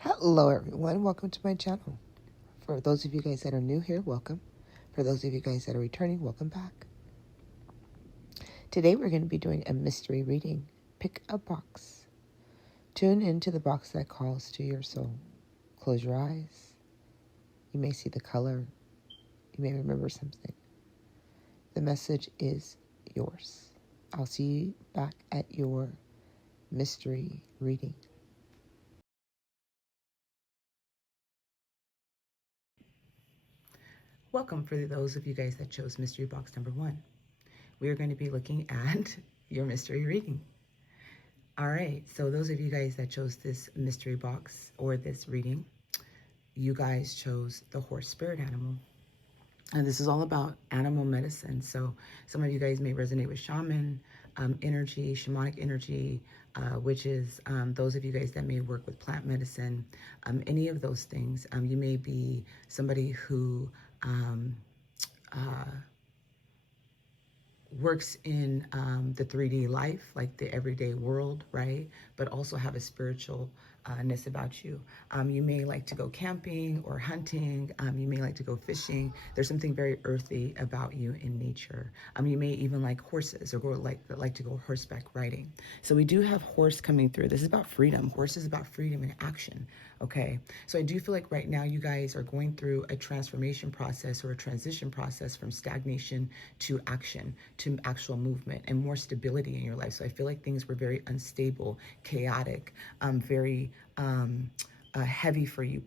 Hello everyone, welcome to my channel. For those of you guys that are new here, welcome. For those of you guys that are returning, welcome back. Today we're going to be doing a mystery reading. Pick a box. Tune into the box that calls to your soul. Close your eyes. You may see the color. You may remember something. The message is yours. I'll see you back at your mystery reading. Welcome for those of you guys that chose mystery box number 1. We are going to be looking at your mystery reading. All right, so those of you guys that chose this mystery box or this reading, you guys chose the horse spirit animal. And this is all about animal medicine. So some of you guys may resonate with shaman energy, shamanic energy, which is those of you guys that may work with plant medicine, any of those things. You may be somebody who works in the 3D life, like the everyday world, right? But also have a spiritualness about you. You may like to go camping or hunting. You may like to go fishing. There's something very earthy about you in nature. You may even like horses or like to go horseback riding. So we do have horse coming through. This is about freedom. Horse is about freedom and action. Okay, so I do feel like right now you guys are going through a transformation process or a transition process from stagnation to action, to actual movement and more stability in your life. So I feel like things were very unstable, chaotic, very heavy for you,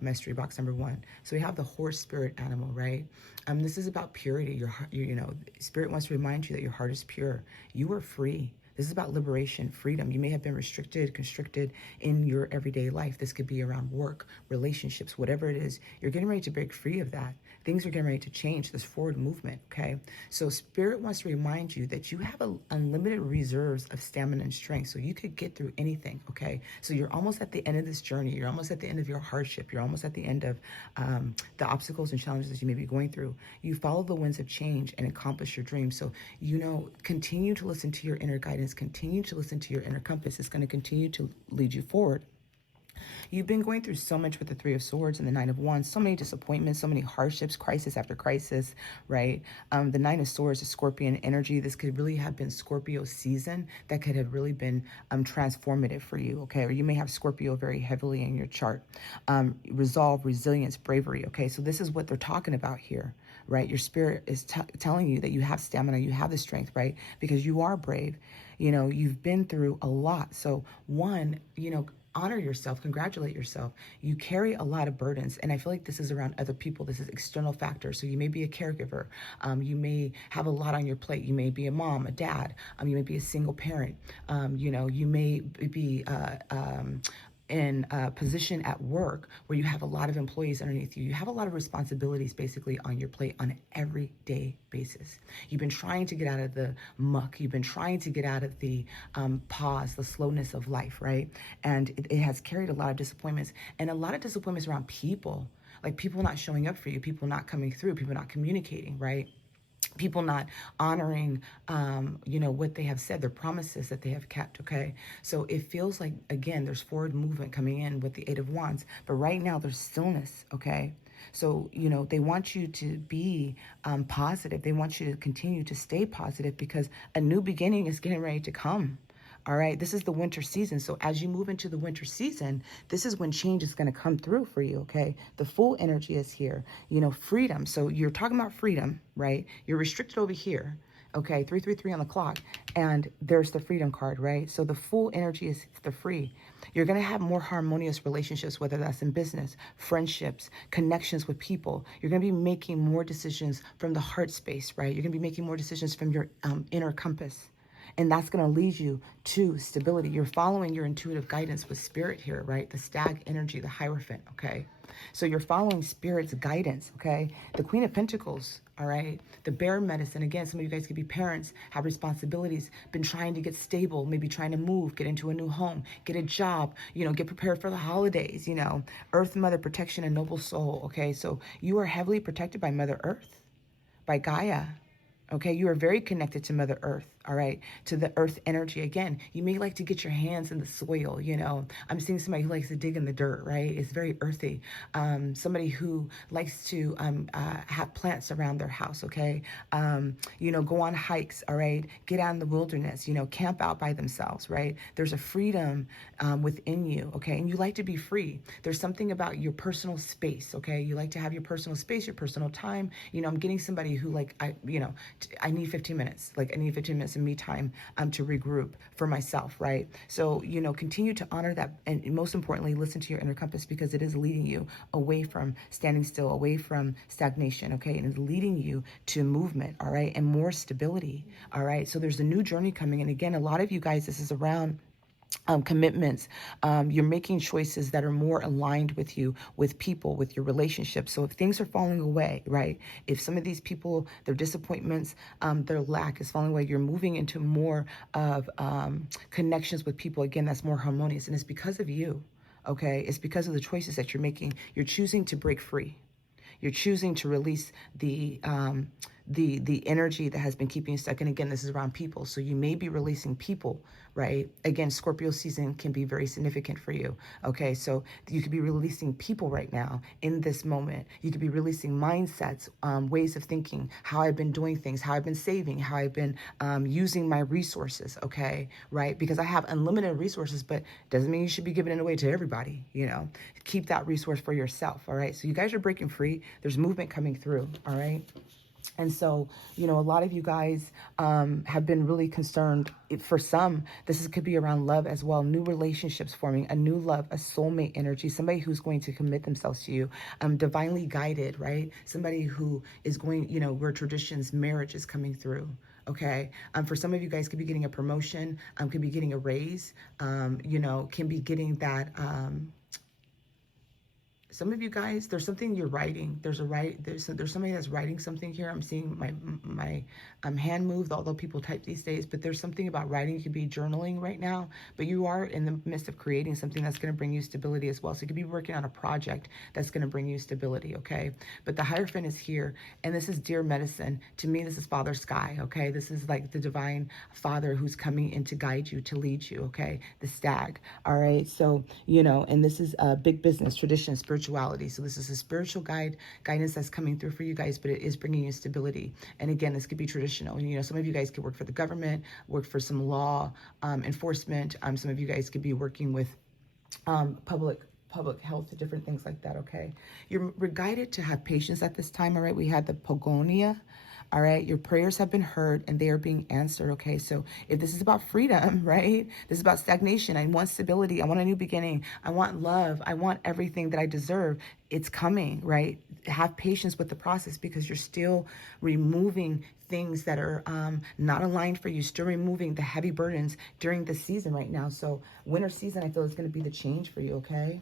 mystery box number 1. So we have the horse spirit animal, right? This is about purity. You know, spirit wants to remind you that your heart is pure. You are free. This is about liberation, freedom. You may have been restricted, constricted in your everyday life. This could be around work, relationships, whatever it is. You're getting ready to break free of that. Things are getting ready to change, this forward movement, okay? So spirit wants to remind you that you have unlimited reserves of stamina and strength, so you could get through anything, okay? So you're almost at the end of this journey. You're almost at the end of your hardship. You're almost at the end of the obstacles and challenges that you may be going through. You follow the winds of change and accomplish your dreams. So, you know, continue to listen to your inner guidance. Continue to listen to your inner compass. It's going to continue to lead you forward. You've been going through so much with the Three of Swords and the Nine of Wands, so many disappointments, so many hardships, crisis after crisis, right? The Nine of Swords is Scorpion energy. This could really have been Scorpio season that could have really been transformative for you, okay? Or you may have Scorpio very heavily in your chart. Resolve, resilience, bravery, okay? So this is what they're talking about here, right? Your spirit is telling you that you have stamina, you have the strength, right? Because you are brave. You know, you've been through a lot. So one, you know, honor yourself, congratulate yourself. You carry a lot of burdens, and I feel like this is around other people. This is external factors. So you may be a caregiver. You may have a lot on your plate. You may be a mom, a dad. You may be a single parent. You know, you may be in a position at work where you have a lot of employees underneath you. You have a lot of responsibilities basically on your plate on an everyday basis. You've been trying to get out of the muck. You've been trying to get out of the pause, the slowness of life, right? And it has carried a lot of disappointments, and a lot of disappointments around people, like people not showing up for you, people not coming through, people not communicating, right? People not honoring, you know, what they have said, their promises that they have kept, okay? So it feels like, again, there's forward movement coming in with the Eight of Wands, but right now there's stillness, okay? So, you know, they want you to be positive. They want you to continue to stay positive because a new beginning is getting ready to come. All right, this is the winter season. So as you move into the winter season, this is when change is going to come through for you, okay? The full energy is here, you know, freedom. So you're talking about freedom, right? You're restricted over here, okay? 333 on the clock, and there's the freedom card, right? So the full energy is the free. You're going to have more harmonious relationships, whether that's in business, friendships, connections with people. You're going to be making more decisions from the heart space, right? You're going to be making more decisions from your inner compass. And that's going to lead you to stability. You're following your intuitive guidance with spirit here, right? The stag energy, the Hierophant, okay? So you're following spirit's guidance, okay? The Queen of Pentacles, all right? The bear medicine, again, some of you guys could be parents, have responsibilities, been trying to get stable, maybe trying to move, get into a new home, get a job, you know, get prepared for the holidays, you know? Earth, Mother, protection, and noble soul, okay? So you are heavily protected by Mother Earth, by Gaia. Okay, you are very connected to Mother Earth, all right, to the earth energy. Again, you may like to get your hands in the soil, you know. I'm seeing somebody who likes to dig in the dirt, right? It's very earthy. Somebody who likes to have plants around their house, okay? You know, go on hikes, all right? Get out in the wilderness, you know, camp out by themselves, right? There's a freedom within you, okay? And you like to be free. There's something about your personal space, okay? You like to have your personal space, your personal time. You know, I'm getting somebody who like, I need 15 minutes. Like I need 15 minutes of me time to regroup for myself, right? So, you know, continue to honor that. And most importantly, listen to your inner compass because it is leading you away from standing still, away from stagnation, okay? And it's leading you to movement, all right? And more stability, all right? So there's a new journey coming. And again, a lot of you guys, this is around commitments. You're making choices that are more aligned with you, with people, with your relationships. So if things are falling away, right? If some of these people, their disappointments, their lack is falling away, you're moving into more of connections with people. Again, that's more harmonious. And it's because of you, okay? It's because of the choices that you're making. You're choosing to break free. You're choosing to release the energy that has been keeping you stuck. And again, this is around people. So you may be releasing people, right? Again, Scorpio season can be very significant for you. Okay. So you could be releasing people right now in this moment. You could be releasing mindsets, ways of thinking, how I've been doing things, how I've been saving, how I've been using my resources. Okay. Right. Because I have unlimited resources, but doesn't mean you should be giving it away to everybody. You know, keep that resource for yourself. All right. So you guys are breaking free. There's movement coming through. All right. And so, you know, a lot of you guys have been really concerned. For some, could be around love as well. New relationships forming, a new love, a soulmate energy, somebody who's going to commit themselves to you, divinely guided, right? Somebody who is going, you know, where traditions, marriage is coming through. Okay. For some of you guys could be getting a promotion, could be getting a raise, you know, can be getting that, some of you guys, there's something you're writing. There's somebody that's writing something here. I'm seeing my hand move, although people type these days, but there's something about writing. You could be journaling right now, but you are in the midst of creating something that's going to bring you stability as well. So you could be working on a project that's going to bring you stability, okay? But the Hierophant is here, and this is dear medicine. To me, this is Father Sky, okay? This is like the divine Father who's coming in to guide you, to lead you, okay? The stag, all right? So, you know, and this is big business, tradition, spirituality. So this is a spiritual guidance that's coming through for you guys, but it is bringing you stability. And again, this could be traditional. You know, some of you guys could work for the government, work for some law enforcement. Some of you guys could be working with public health, different things like that, okay? We're guided to have patience at this time, all right? We had the Pogonia. All right, your prayers have been heard and they are being answered. Okay, so if this is about freedom, right? This is about stagnation. I want stability. I want a new beginning. I want love. I want everything that I deserve. It's coming, right? Have patience with the process because you're still removing things that are not aligned for you, still removing the heavy burdens during the season right now. So winter season, I feel is going to be the change for you, okay?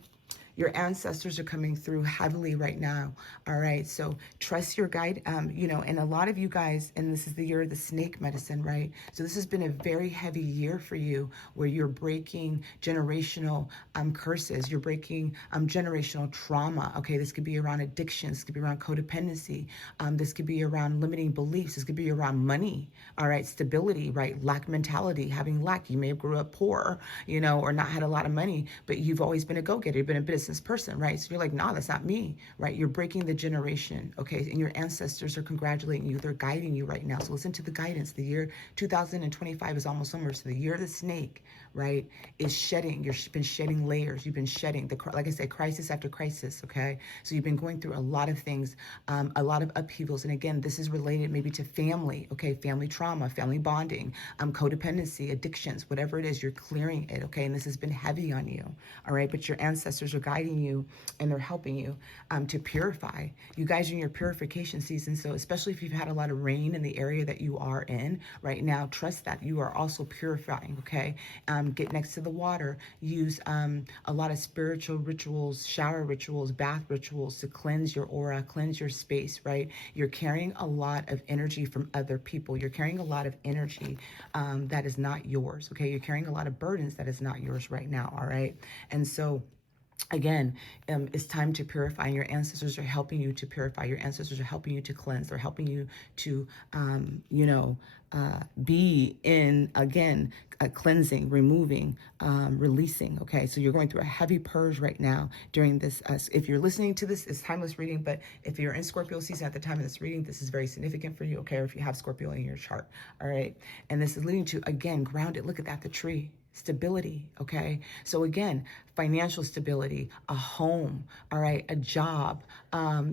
Your ancestors are coming through heavily right now. All right. So trust your guide. You know, and a lot of you guys, and this is the year of the snake medicine, right? So this has been a very heavy year for you where you're breaking generational curses. You're breaking generational trauma. Okay. This could be around addictions. This could be around codependency. This could be around limiting beliefs. This could be around money. All right. Stability, right? Lack mentality, having lack. You may have grew up poor, you know, or not had a lot of money, but you've always been a go-getter. You've been a business person, right? So you're like, nah, that's not me, right? You're breaking the generation, okay? And your ancestors are congratulating you. They're guiding you right now. So listen to the guidance. The year 2025 is almost somewhere. So the year of the snake, right, is shedding. You've been shedding layers. You've been shedding, like I said, crisis after crisis, okay? So you've been going through a lot of things, a lot of upheavals. And again, this is related maybe to family, okay? Family trauma, family bonding, codependency, addictions, whatever it is, you're clearing it, okay? And this has been heavy on you, all right? But your ancestors are guiding you and they're helping you to purify. You guys are in your purification season. So especially if you've had a lot of rain in the area that you are in right now, trust that you are also purifying, okay? Get next to the water. Use a lot of spiritual rituals, shower rituals, bath rituals to cleanse your aura, cleanse your space, right? You're carrying a lot of energy from other people. You're carrying a lot of energy that is not yours, okay? You're carrying a lot of burdens that is not yours right now, all right? And so Again, it's time to purify. Your ancestors are helping you to purify. Your ancestors are helping you to cleanse. They're helping you to, be in, again, cleansing, removing, releasing. Okay, so you're going through a heavy purge right now during this. If you're listening to this, it's timeless reading, but if you're in Scorpio season at the time of this reading, this is very significant for you, okay, or if you have Scorpio in your chart, all right? And this is leading to, again, grounded. Look at that, the tree. Stability, okay? So again, financial stability, a home, all right, a job, not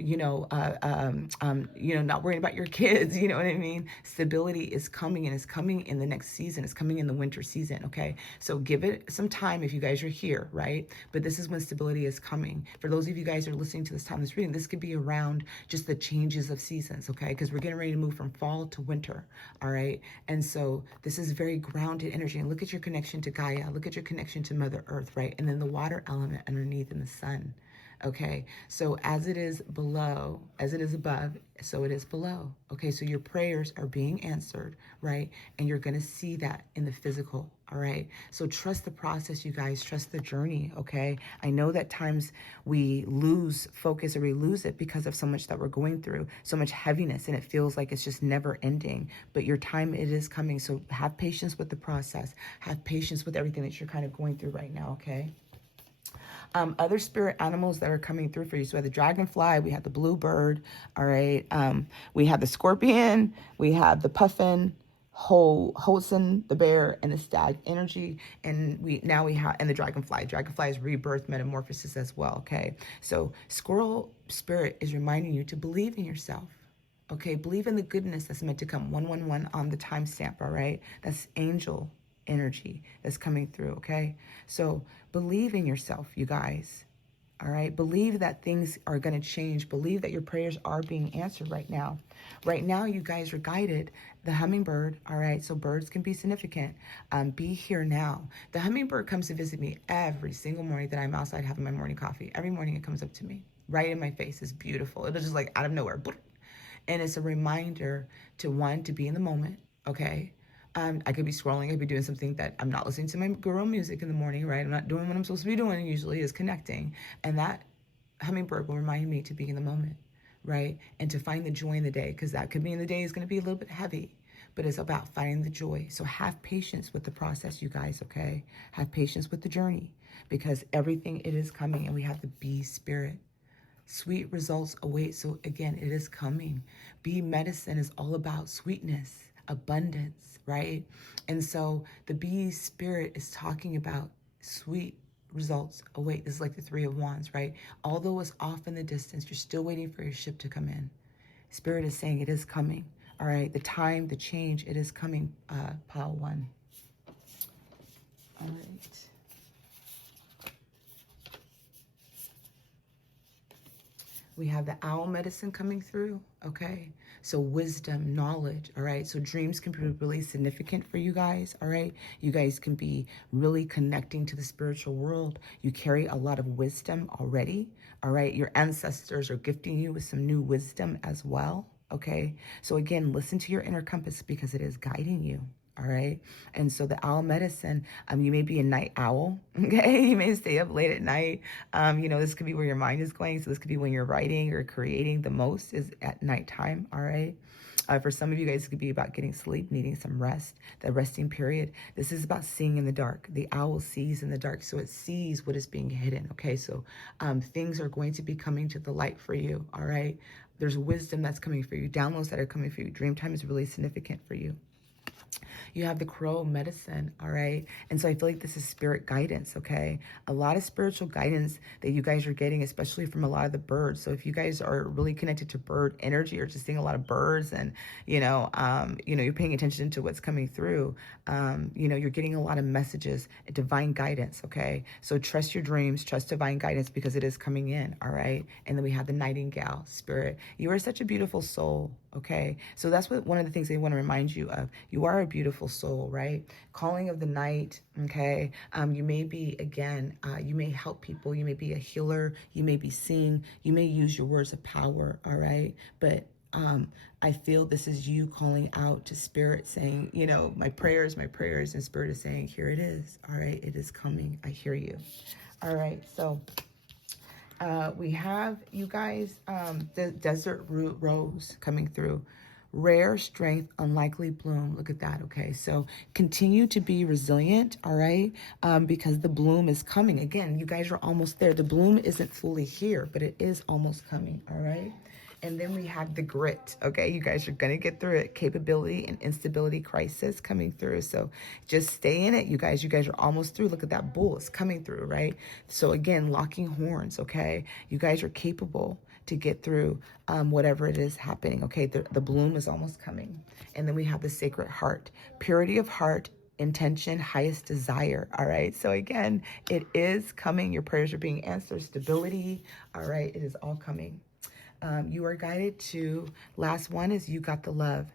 worrying about your kids, you know what I mean? Stability is coming, and it's coming in the next season. It's coming in the winter season, okay? So give it some time if you guys are here, right? But this is when stability is coming. For those of you guys who are listening to this time, this reading, this could be around just the changes of seasons, okay? Because we're getting ready to move from fall to winter, all right? And so this is very grounded energy. And look at your connection to Gaia. Look at your connection to Mother Earth, right? And then the water element underneath in the sun. Okay, so as it is below, as it is above, so it is below. Okay, so your prayers are being answered, right? And you're going to see that in the physical, all right? So trust the process, you guys. Trust the journey, okay? I know that times we lose focus, or we lose it because of so much that we're going through, so much heaviness, and it feels like it's just never ending. But your time, it is coming. So have patience with the process. Have patience with everything that you're kind of going through right now, okay? Other spirit animals that are coming through for you. So we have the dragonfly, we have the bluebird, all right. We have the scorpion, we have the puffin, Hosen, the bear, and the stag energy, and we have the dragonfly. Dragonfly is rebirth, metamorphosis as well. Okay, so squirrel spirit is reminding you to believe in yourself. Okay, believe in the goodness that's meant to come. 111 on the timestamp. All right, that's angel energy that's coming through. Okay, so believe in yourself, you guys. All right, believe that things are going to change. Believe that your prayers are being answered right now. Right now, you guys are guided. The hummingbird, all right, so birds can be significant. Be here now. The hummingbird comes to visit me every single morning that I'm outside having my morning coffee. Every morning it comes up to me, right in my face. It's beautiful. It was just like out of nowhere. And it's a reminder to be in the moment, okay? I could be scrolling, I could be doing something that I'm not listening to my girl music in the morning, right? I'm not doing what I'm supposed to be doing, usually is connecting. And that hummingbird will remind me to be in the moment, right? And to find the joy in the day, because that could mean the day is going to be a little bit heavy, but it's about finding the joy. So have patience with the process, you guys, okay? Have patience with the journey, because everything, it is coming, and we have the bee spirit. Sweet results await. So again, it is coming. Bee medicine is all about sweetness, abundance, right? And so the bee spirit is talking about sweet results await. This is like the Three of Wands, right? Although it's off in the distance, you're still waiting for your ship to come in. Spirit is saying it is coming. All right, the time, the change, it is coming. Pile 1. All right. We have the owl medicine coming through, okay? So wisdom, knowledge, all right? So dreams can be really significant for you guys, all right? You guys can be really connecting to the spiritual world. You carry a lot of wisdom already, all right? Your ancestors are gifting you with some new wisdom as well, okay? So again, listen to your inner compass, because it is guiding you. All right. And so the owl medicine, you may be a night owl. Okay. You may stay up late at night. This could be where your mind is going. So this could be when you're writing or creating the most is at nighttime. All right. For some of you guys, it could be about getting sleep, needing some rest, the resting period. This is about seeing in the dark. The owl sees in the dark, so it sees what is being hidden. Okay. So things are going to be coming to the light for you. All right. There's wisdom that's coming for you. Downloads that are coming for you. Dream time is really significant for you. You have the crow medicine, all right? And so I feel like this is spirit guidance, okay? A lot of spiritual guidance that you guys are getting, especially from a lot of the birds. So if you guys are really connected to bird energy, or just seeing a lot of birds, and, you're paying attention to what's coming through, you're getting a lot of messages, divine guidance, okay? So trust your dreams, trust divine guidance, because it is coming in, all right? And then we have the nightingale spirit. You are such a beautiful soul, okay? So that's one of the things they want to remind you of. You are a beautiful soul, right? Calling of the night, okay? You may be, again, you may help people. You may be a healer. You may be seeing. You may use your words of power, all right? But I feel this is you calling out to spirit, saying, my prayers, and spirit is saying, here it is, all right? It is coming. I hear you. All right, so We have, you guys, the desert root rose coming through. Rare strength, unlikely bloom. Look at that. Okay, so continue to be resilient, all right? Because the bloom is coming. Again, you guys are almost there. The bloom isn't fully here, but it is almost coming, all right? And then we have the grit. Okay, you guys are going to get through it. Capability and instability crisis coming through. So just stay in it, you guys. You guys are almost through. Look at that bull. It's coming through, right? So again, locking horns. Okay, you guys are capable to get through whatever it is happening. Okay, the bloom is almost coming. And then we have the sacred heart. Purity of heart, intention, highest desire. All right, so again, it is coming. Your prayers are being answered. Stability. All right, it is all coming. You are guided to, last one is you got the love.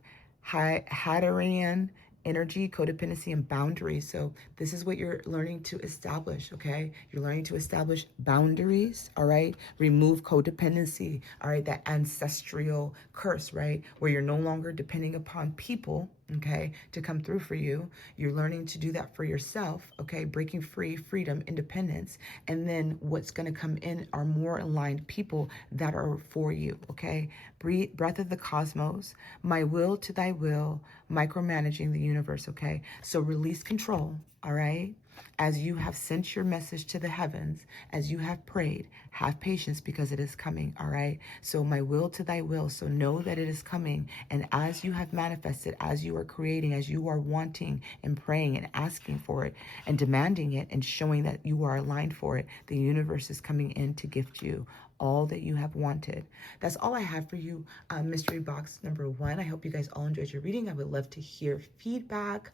Hadarian energy, codependency, and boundaries. So this is what you're learning to establish, okay? You're learning to establish boundaries, all right? Remove codependency, all right? That ancestral curse, right? Where you're no longer depending upon people, okay, to come through for you. You're learning to do that for yourself, okay? Breaking free, freedom, independence. And then what's going to come in are more aligned people that are for you, okay? Breath of the cosmos, my will to thy will, micromanaging the universe, okay? So release control, all right? As you have sent your message to the heavens, as you have prayed, have patience because it is coming, all right? So my will to thy will, so know that it is coming. And as you have manifested, as you are creating, as you are wanting and praying and asking for it and demanding it and showing that you are aligned for it, the universe is coming in to gift you all that you have wanted. That's all I have for you, mystery box number 1. I hope you guys all enjoyed your reading. I would love to hear feedback.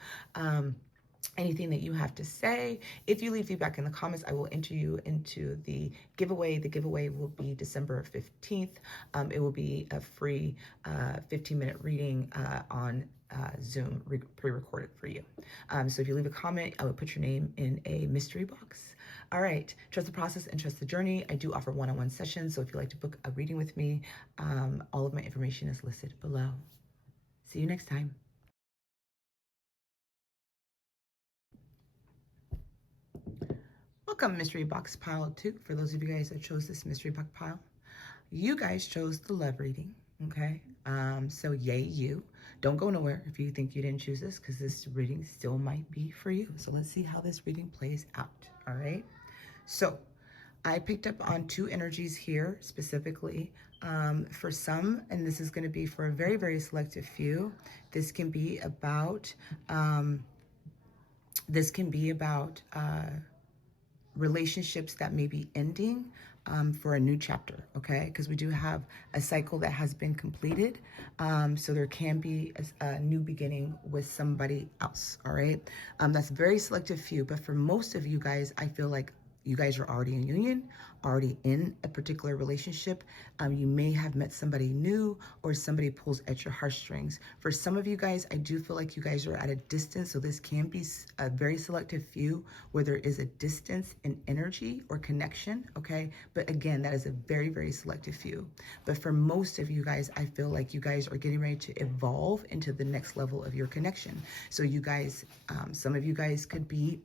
Anything that you have to say. If you leave feedback in the comments, I will enter you into the giveaway. The giveaway will be December 15th. It will be a free 15-minute reading on Zoom, pre-recorded for you. So if you leave a comment, I will put your name in a mystery box. All right, trust the process and trust the journey. I do offer one-on-one sessions, so if you'd like to book a reading with me, all of my information is listed below. See you next time. Welcome, mystery box pile 2. For those of you guys that chose this mystery box pile, you guys chose the love reading, okay? So yay you. Don't go nowhere if you think you didn't choose this, because this reading still might be for you. So let's see how this reading plays out, all right? So I picked up on 2 energies here specifically. For some, and this is going to be for a very, very selective few, this can be about relationships that may be ending for a new chapter, okay? Because we do have a cycle that has been completed. So there can be a new beginning with somebody else, all right? That's very selective few, but for most of you guys, I feel like you guys are already in union, already in a particular relationship. You may have met somebody new, or somebody pulls at your heartstrings. For some of you guys, I do feel like you guys are at a distance. So this can be a very selective few where there is a distance in energy or connection, okay? But again, that is a very, very selective few. But for most of you guys, I feel like you guys are getting ready to evolve into the next level of your connection. So you guys, some of you guys could be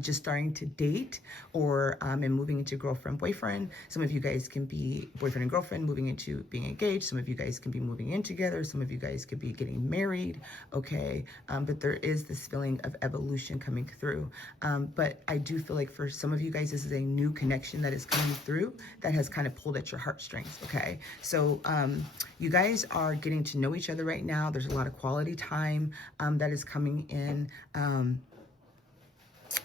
just starting to date, or and moving into girlfriend boyfriend. Some of you guys can be boyfriend and girlfriend moving into being engaged. Some of you guys can be moving in together. Some of you guys could be getting married, okay? But there is this feeling of evolution coming through. But I do feel like for some of you guys, this is a new connection that is coming through that has kind of pulled at your heartstrings, okay? So you guys are getting to know each other right now. There's a lot of quality time that is coming in.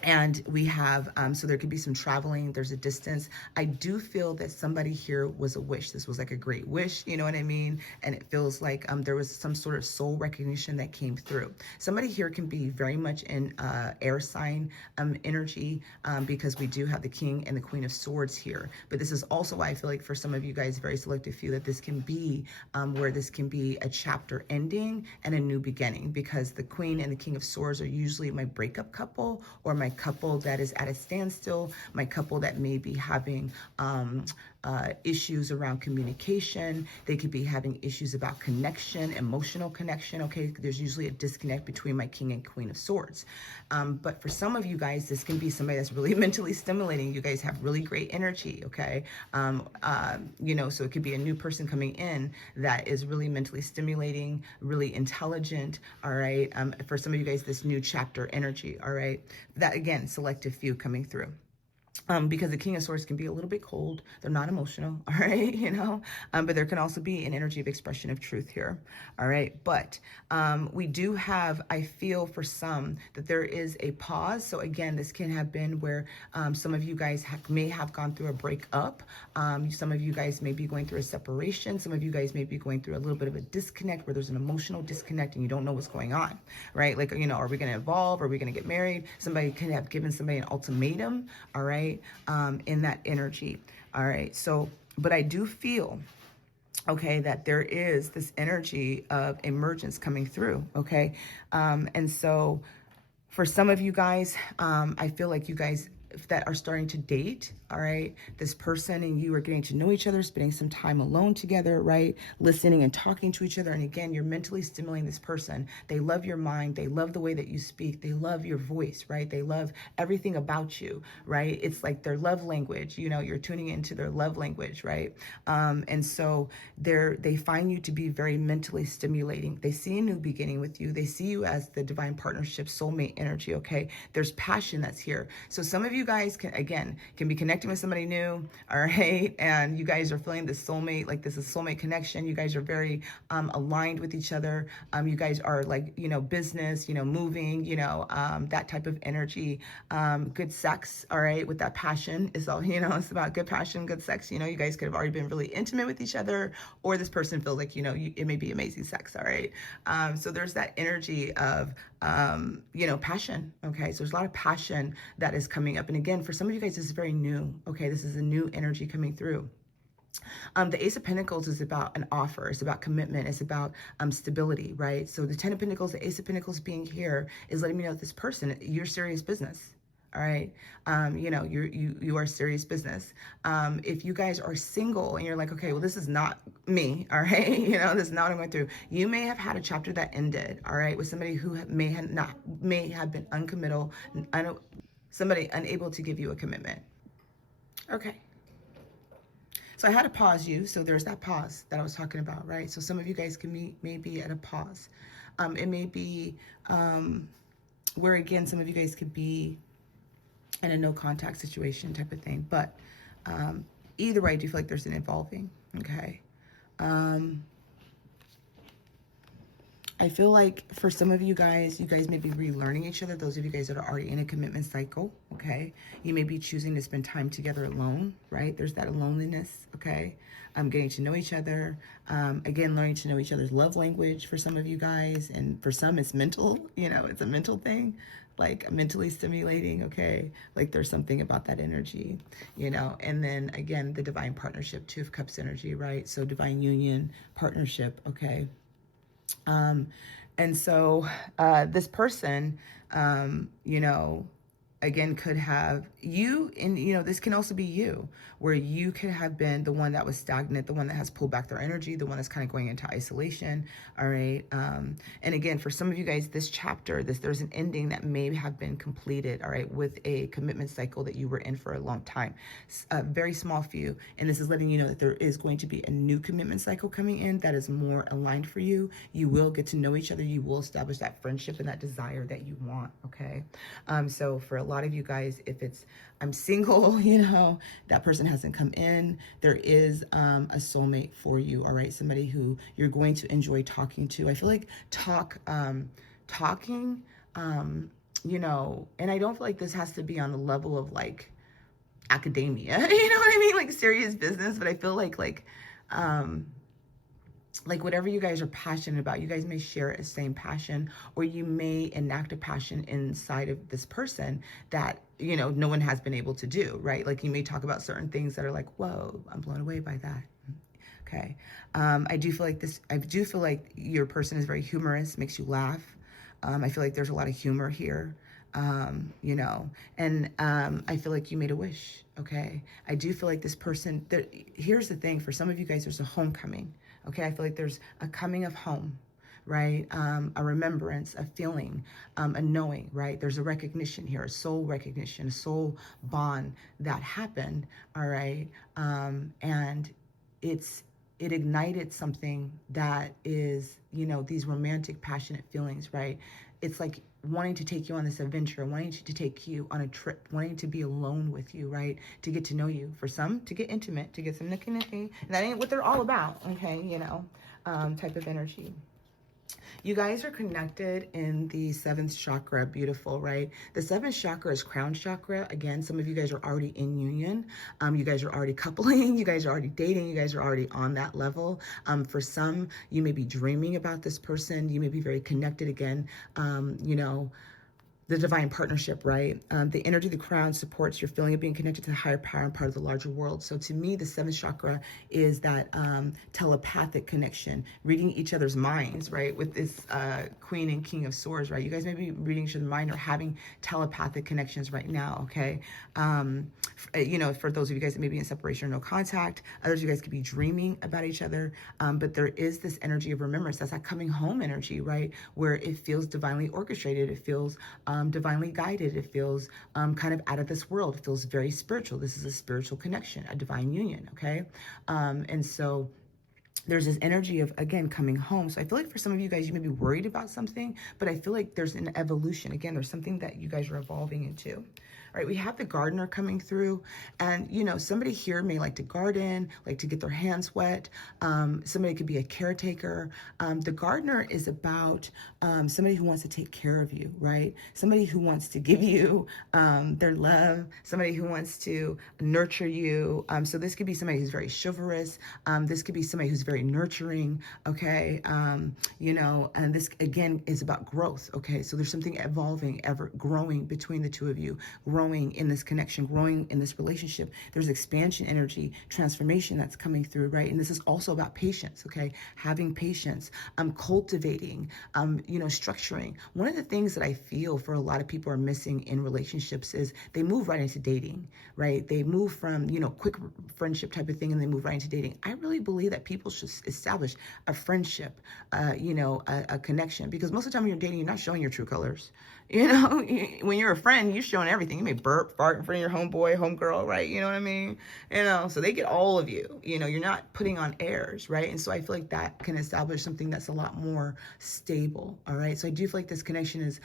And we have, so there could be some traveling, there's a distance. I do feel that somebody here was a wish. This was like a great wish, you know what I mean? And it feels like there was some sort of soul recognition that came through. Somebody here can be very much in air sign energy, because we do have the King and the Queen of Swords here. But this is also why I feel like for some of you guys, very selective few, that this can be where this can be a chapter ending and a new beginning, because the Queen and the King of Swords are usually my breakup couple, or my couple that is at a standstill, my couple that may be having issues around communication. They could be having issues about connection, emotional connection. Okay, there's usually a disconnect between my King and Queen of Swords. But for some of you guys, this can be somebody that's really mentally stimulating. You guys have really great energy. Okay, you know, so it could be a new person coming in that is really mentally stimulating, really intelligent. All right, for some of you guys, this new chapter energy. All right, that again, selective few coming through. Because the King of Swords can be a little bit cold. They're not emotional, all right, you know, but there can also be an energy of expression of truth here, all right. But we do have, I feel for some that there is a pause. So again, this can have been where some of you guys may have gone through a breakup. Some of you guys may be going through a separation. Some of you guys may be going through a little bit of a disconnect where there's an emotional disconnect and you don't know what's going on, right? Like, you know, are we going to evolve? Are we going to get married? Somebody can have given somebody an ultimatum, all right, in that energy. All right. So, but I do feel, okay, that there is this energy of emergence coming through. Okay. And so for some of you guys, I feel like you guys that are starting to date, all right, this person and you are getting to know each other, spending some time alone together, right, listening and talking to each other. And again, you're mentally stimulating this person. They love your mind. They love the way that you speak. They love your voice, right? They love everything about you, right? It's like their love language, you know, you're tuning into their love language, right? And so they find you to be very mentally stimulating. They see a new beginning with you. They see you as the divine partnership, soulmate energy, okay? There's passion that's here. So some of you guys can be connecting with somebody new, all right, and you guys are feeling this soulmate, like this is soulmate connection. You guys are very aligned with each other. You guys are like, you know, business, you know, moving, you know, that type of energy. Good sex, all right, with that passion is all, you know, it's about good passion, good sex. You know, you guys could have already been really intimate with each other, or this person feels like, you know, it may be amazing sex, all right. So there's that energy of you know, passion. Okay, so there's a lot of passion that is coming up. And again, for some of you guys, this is very new. Okay, this is a new energy coming through. The Ace of Pentacles is about an offer. It's about commitment. It's about stability, right? So the Ten of Pentacles, the Ace of Pentacles being here is letting me know that this person, you're serious business. All right. You know, you are serious business. If you guys are single and you're like, okay, well, this is not me. All right. You know, this is not what I'm going through. You may have had a chapter that ended. All right. With somebody who may have been uncommittal, somebody unable to give you a commitment. Okay. So I had to pause you. So there's that pause that I was talking about, right? So some of you guys may be at a pause. It may be where, again, some of you guys could be in a no contact situation type of thing. But either way, I do feel like there's an evolving, okay? I feel like for some of you guys may be relearning each other. Those of you guys that are already in a commitment cycle, okay? You may be choosing to spend time together alone, right? There's that loneliness, okay? Getting to know each other. Again, learning to know each other's love language for some of you guys. And for some, it's mental, you know, it's a mental thing, like mentally stimulating, okay? Like there's something about that energy, you know? And then again, the divine partnership, Two of Cups energy, right? So divine union, partnership, okay? And so this person, you know, again, could have you, and you know, this can also be you, where you could have been the one that was stagnant, the one that has pulled back their energy, the one that's kind of going into isolation. All right. And again, for some of you guys, this chapter, there's an ending that may have been completed, all right, with a commitment cycle that you were in for a long time. A very small few. And this is letting you know that there is going to be a new commitment cycle coming in that is more aligned for you. You will get to know each other. You will establish that friendship and that desire that you want. Okay. So for a lot of you guys, if it's I'm single, you know, that person hasn't come in, there is a soulmate for you, all right? Somebody who you're going to enjoy talking to. I feel like talking, you know, and I don't feel like this has to be on the level of like academia, you know what I mean? Like serious business, but I feel like whatever you guys are passionate about, you guys may share a same passion, or you may enact a passion inside of this person that, you know, no one has been able to do, right? Like you may talk about certain things that are like, whoa, I'm blown away by that. Okay. I do feel like your person is very humorous, makes you laugh. I feel like there's a lot of humor here. you know, and I feel like you made a wish, okay? I do feel like this person, here's the thing, for some of you guys, there's a homecoming, okay? I feel like there's a coming of home, right? A remembrance, a feeling, a knowing, right? There's a recognition here, a soul recognition, a soul bond that happened, all right? And it ignited something that is, you know, these romantic, passionate feelings, right? It's like wanting to take you on this adventure, wanting to take you on a trip, wanting to be alone with you, right? To get to know you. For some, to get intimate, to get some nicky. And that ain't what they're all about, okay? You know, type of energy. You guys are connected in the seventh chakra. Beautiful, right? The seventh chakra is crown chakra. Again, some of you guys are already in union. You guys are already coupling. You guys are already dating. You guys are already on that level. For some, you may be dreaming about this person. You may be very connected again. You know, the divine partnership, right? The energy of the crown supports your feeling of being connected to the higher power and part of the larger world. So to me, the seventh chakra is that telepathic connection, reading each other's minds, right? With this Queen and King of Swords, right? You guys may be reading each other's mind or having telepathic connections right now, okay? You know, for those of you guys that may be in separation or no contact, others of you guys could be dreaming about each other, but there is this energy of remembrance. That's that coming home energy, right? Where it feels divinely orchestrated. It feels divinely guided. It feels kind of out of this world. It feels very spiritual. This is a spiritual connection, a divine union, okay? And so there's this energy of, again, coming home. So I feel like for some of you guys, you may be worried about something, but I feel like there's an evolution. Again, there's something that you guys are evolving into. All right, we have the gardener coming through, and you know, somebody here may like to garden, like to get their hands wet. Somebody could be a caretaker. The gardener is about somebody who wants to take care of you, right? Somebody who wants to give you their love, somebody who wants to nurture you. So this could be somebody who's very chivalrous. This could be somebody who's very nurturing, okay? You know, and this again is about growth, okay? So there's something evolving, ever growing between the two of you, growing in this connection, growing in this relationship. There's expansion energy, transformation that's coming through, right? And this is also about patience, okay? Having patience, cultivating, you know, structuring. One of the things that I feel for a lot of people are missing in relationships is they move right into dating, right? They move from, you know, quick friendship type of thing and they move right into dating. I really believe that people should establish a friendship, you know, a connection, because most of the time when you're dating, you're not showing your true colors. You know, when you're a friend, you're showing everything. You may burp, fart in front of your homeboy, homegirl, right? You know what I mean? You know, so they get all of you. You know, you're not putting on airs, right? And so I feel like that can establish something that's a lot more stable, all right? So I do feel like this connection is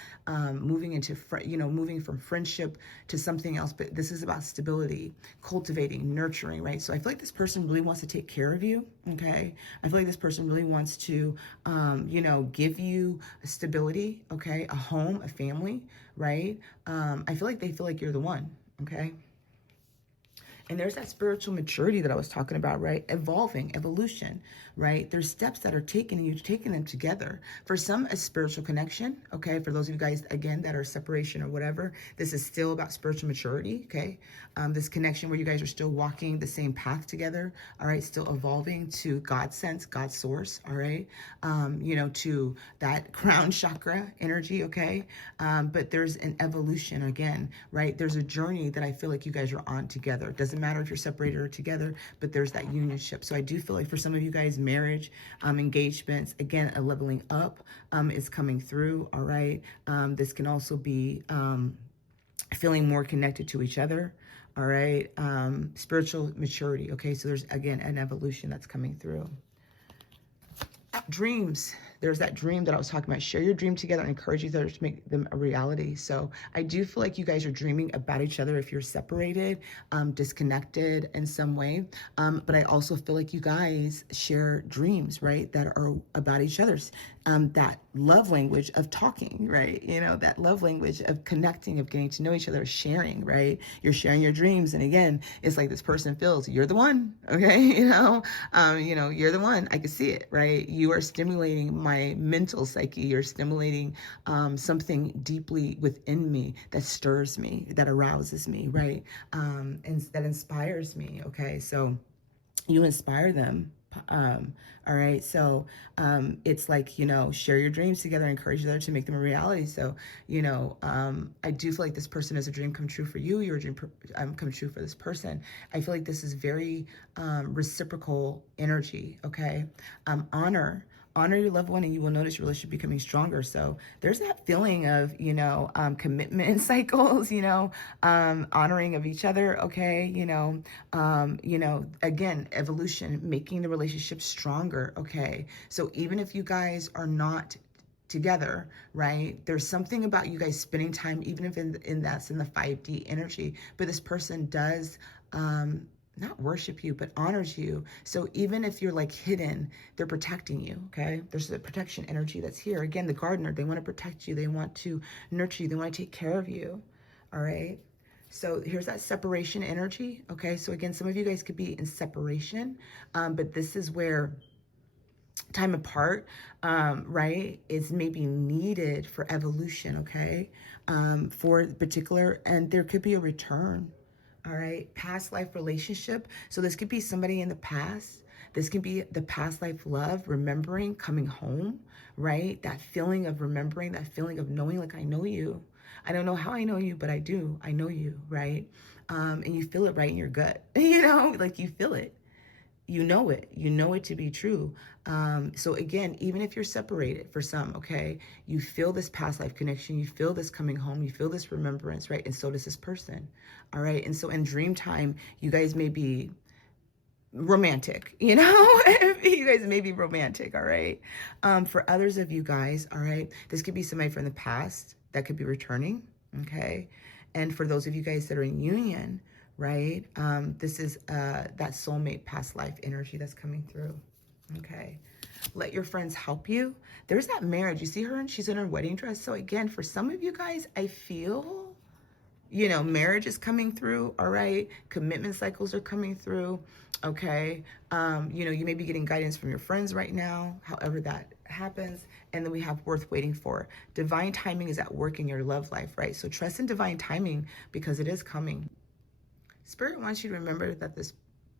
moving into, you know, moving from friendship to something else. But this is about stability, cultivating, nurturing, right? So I feel like this person really wants to take care of you, okay? I feel like this person really wants to, you know, give you stability, okay? A home, a family, right? I feel like they feel like you're the one, okay? And there's that spiritual maturity that I was talking about, right? Evolving, evolution, right? There's steps that are taken and you're taking them together. For some, a spiritual connection, okay? For those of you guys, again, that are separation or whatever, this is still about spiritual maturity, okay? This connection where you guys are still walking the same path together, all right? Still evolving to God's sense, God's source, all right? You know, to that crown chakra energy, okay? But there's an evolution again, right? There's a journey that I feel like you guys are on together. It doesn't matter if you're separated or together, but there's that unionship. So I do feel like for some of you guys, marriage, engagements, again, a leveling up is coming through, all right? This can also be feeling more connected to each other, all right? Spiritual maturity, okay? So there's, again, an evolution that's coming through. Dreams. There's that dream that I was talking about. Share your dream together and encourage each other to make them a reality. So I do feel like you guys are dreaming about each other if you're separated, disconnected in some way. But I also feel like you guys share dreams, right, that are about each other's. That love language of talking, right? You know, that love language of connecting, of getting to know each other, sharing, right? You're sharing your dreams. And again, it's like this person feels you're the one, okay? You know, you're the one. I can see it, right? You are stimulating my mental psyche. You're stimulating something deeply within me that stirs me, that arouses me, right? And that inspires me, okay? So you inspire them, All right. So it's like, you know, share your dreams together, encourage each other to make them a reality. So, you know, I do feel like this person is a dream come true for you. You're a dream come true for this person. I feel like this is very reciprocal energy. Okay. Honor your loved one, and you will notice your relationship becoming stronger. So there's that feeling of, you know, commitment cycles, you know, honoring of each other. Okay. You know, again, evolution, making the relationship stronger. Okay. So even if you guys are not together, right? There's something about you guys spending time, even if that's in the 5D energy, but this person does, not worship you, but honors you. So even if you're like hidden, they're protecting you, okay? There's a protection energy that's here. Again, the gardener, they want to protect you. They want to nurture you. They want to take care of you, all right? So here's that separation energy, okay? So again, some of you guys could be in separation, but this is where time apart, right, is maybe needed for evolution, okay? For particular, and there could be a return. All right, past life relationship. So this could be somebody in the past. This can be the past life love, remembering, coming home, right? That feeling of remembering, that feeling of knowing, like, I know you. I don't know how I know you, but I do. I know you, right? And you feel it right in your gut, you know, like you feel it. You know it to be true. So again, even if you're separated for some, okay, you feel this past life connection, you feel this coming home, you feel this remembrance, right? And so does this person, all right? And so in dream time, you guys may be romantic, you know, you guys may be romantic, all right? For others of you guys, all right, this could be somebody from the past that could be returning, okay? And for those of you guys that are in union, right, this is that soulmate past life energy that's coming through, okay? Let your friends help you. There's that marriage. You see her and she's in her wedding dress. So again, for some of you guys, I feel, you know, marriage is coming through, all right? Commitment cycles are coming through, okay? You know, you may be getting guidance from your friends right now, however that happens. And then we have worth waiting for. Divine timing is at work in your love life, right? So trust in divine timing because it is coming. Spirit wants you to remember that this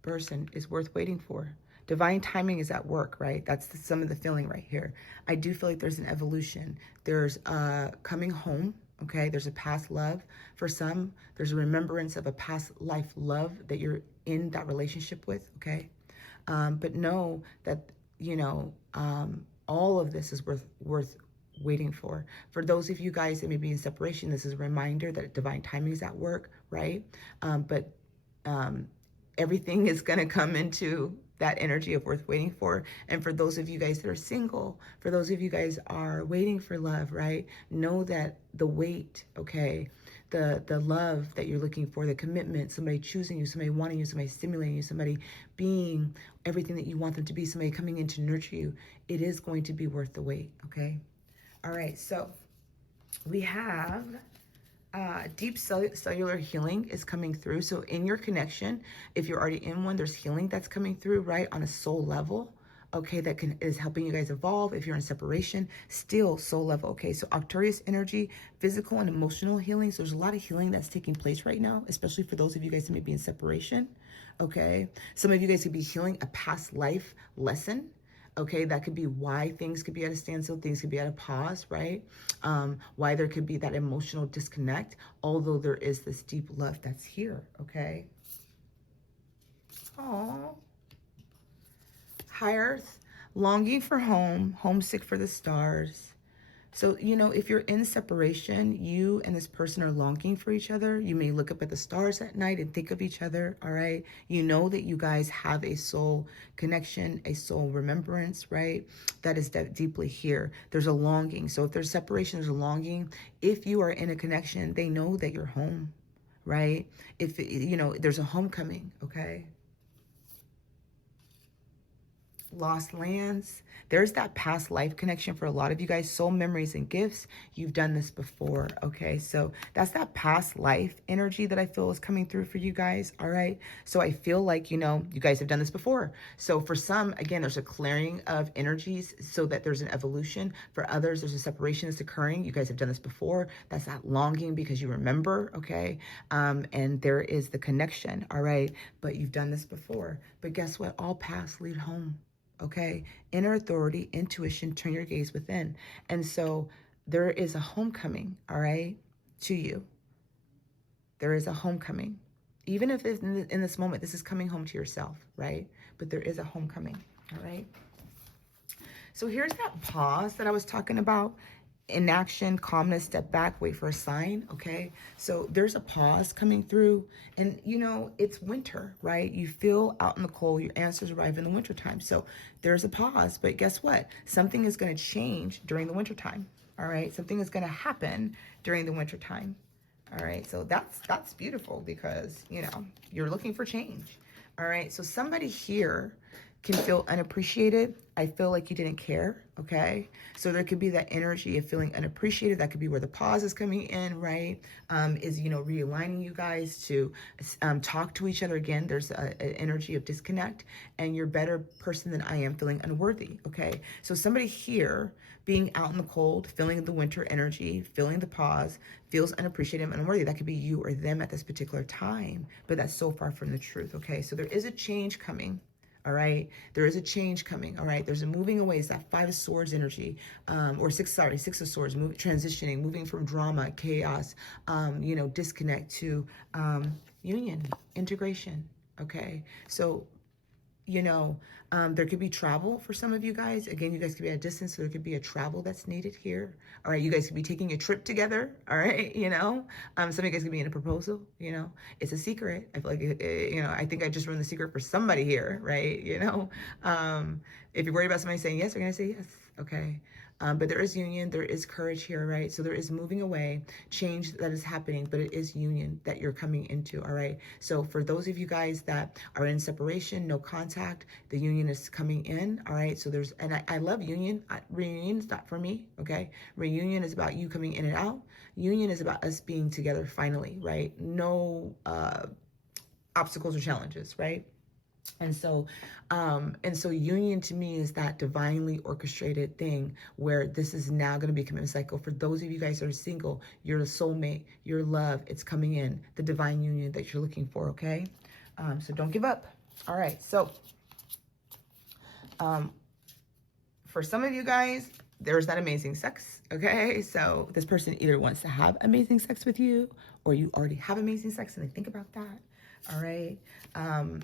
person is worth waiting for. Divine timing is at work, right? That's some of the feeling right here. I do feel like there's an evolution. There's coming home, okay? There's a past love. For some, there's a remembrance of a past life love that you're in that relationship with, okay? But know that, you know, all of this is worth waiting for. For those of you guys that may be in separation, this is a reminder that divine timing is at work, right? But everything is going to come into that energy of worth waiting for. And for those of you guys that are single, for those of you guys are waiting for love, right? Know that the wait, okay, the love that you're looking for, the commitment, somebody choosing you, somebody wanting you, somebody stimulating you, somebody being everything that you want them to be, somebody coming in to nurture you, it is going to be worth the wait, okay? All right, so we have deep cellular healing is coming through. So in your connection, if you're already in one, there's healing that's coming through, right, on a soul level, okay, that is helping you guys evolve. If you're in separation, still soul level, okay? So Arcturus energy, physical and emotional healing. So there's a lot of healing that's taking place right now, especially for those of you guys who may be in separation, okay? Some of you guys could be healing a past life lesson. Okay, that could be why things could be at a standstill, things could be at a pause, right? Why there could be that emotional disconnect, although there is this deep love that's here, okay? Oh, High Earth, longing for home, homesick for the stars. So, you know, if you're in separation, you and this person are longing for each other. You may look up at the stars at night and think of each other, all right? You know that you guys have a soul connection, a soul remembrance, right? That is deeply here. There's a longing. So if there's separation, there's a longing. If you are in a connection, they know that you're home, right? If, you know, there's a homecoming, okay? lost lands. There's that past life connection for a lot of you guys. Soul memories and gifts. You've done this before. Okay, so that's that past life energy that I feel is coming through for you guys. All right, so I feel like, you know, you guys have done this before. So for some, again, there's a clearing of energies so that there's an evolution. For others, there's a separation that's occurring. You guys have done this before. That's that longing because you remember. Okay, and there is the connection. All right, but you've done this before. But guess what? All paths lead home. Okay, inner authority, intuition, turn your gaze within. And so there is a homecoming, all right, to you. There is a homecoming. Even if it's in this moment, this is coming home to yourself, right? But there is a homecoming, all right? So here's that pause that I was talking about. Inaction, calmness, step back, wait for a sign, okay? So there's a pause coming through, and you know, it's winter, right? You feel out in the cold, your answers arrive in the wintertime. So there's a pause, but guess what? Something is gonna change during the wintertime, all right? Something is gonna happen during the wintertime, all right? So that's beautiful because, you know, you're looking for change, all right? So somebody here can feel unappreciated. I feel like you didn't care, okay? So there could be that energy of feeling unappreciated. That could be where the pause is coming in, right? Is, you know, realigning you guys to talk to each other again. There's an energy of disconnect, and you're a better person than I am, feeling unworthy, okay? So somebody here being out in the cold, feeling the winter energy, feeling the pause, feels unappreciated and unworthy. That could be you or them at this particular time, but that's so far from the truth, okay? So there is a change coming. All right, there is a change coming. All right, there's a moving away. It's that Five of Swords energy, or Six of Swords, transitioning, moving from drama, chaos, you know, disconnect to union, integration. Okay, so, you know, there could be travel for some of you guys. Again, you guys could be at a distance, so there could be a travel that's needed here. All right, you guys could be taking a trip together. All right, you know, some of you guys could be in a proposal. You know, it's a secret. I feel like, you know, I think I just ruined the secret for somebody here, right? You know, if you're worried about somebody saying yes, they're gonna say yes. Okay. But there is union, there is courage here, right? So there is moving away, change that is happening, but it is union that you're coming into, all right? So for those of you guys that are in separation, no contact, the union is coming in, all right? So there's, and I love union. Reunion is not for me, okay? Reunion is about you coming in and out. Union is about us being together finally, right? No obstacles or challenges, right? And so union to me is that divinely orchestrated thing where this is now going to be a commitment cycle. For those of you guys that are single, your soulmate, your love, it's coming in, the divine union that you're looking for, okay? So don't give up. All right, so for some of you guys, there's that amazing sex, okay? So this person either wants to have amazing sex with you, or you already have amazing sex and they think about that. All right.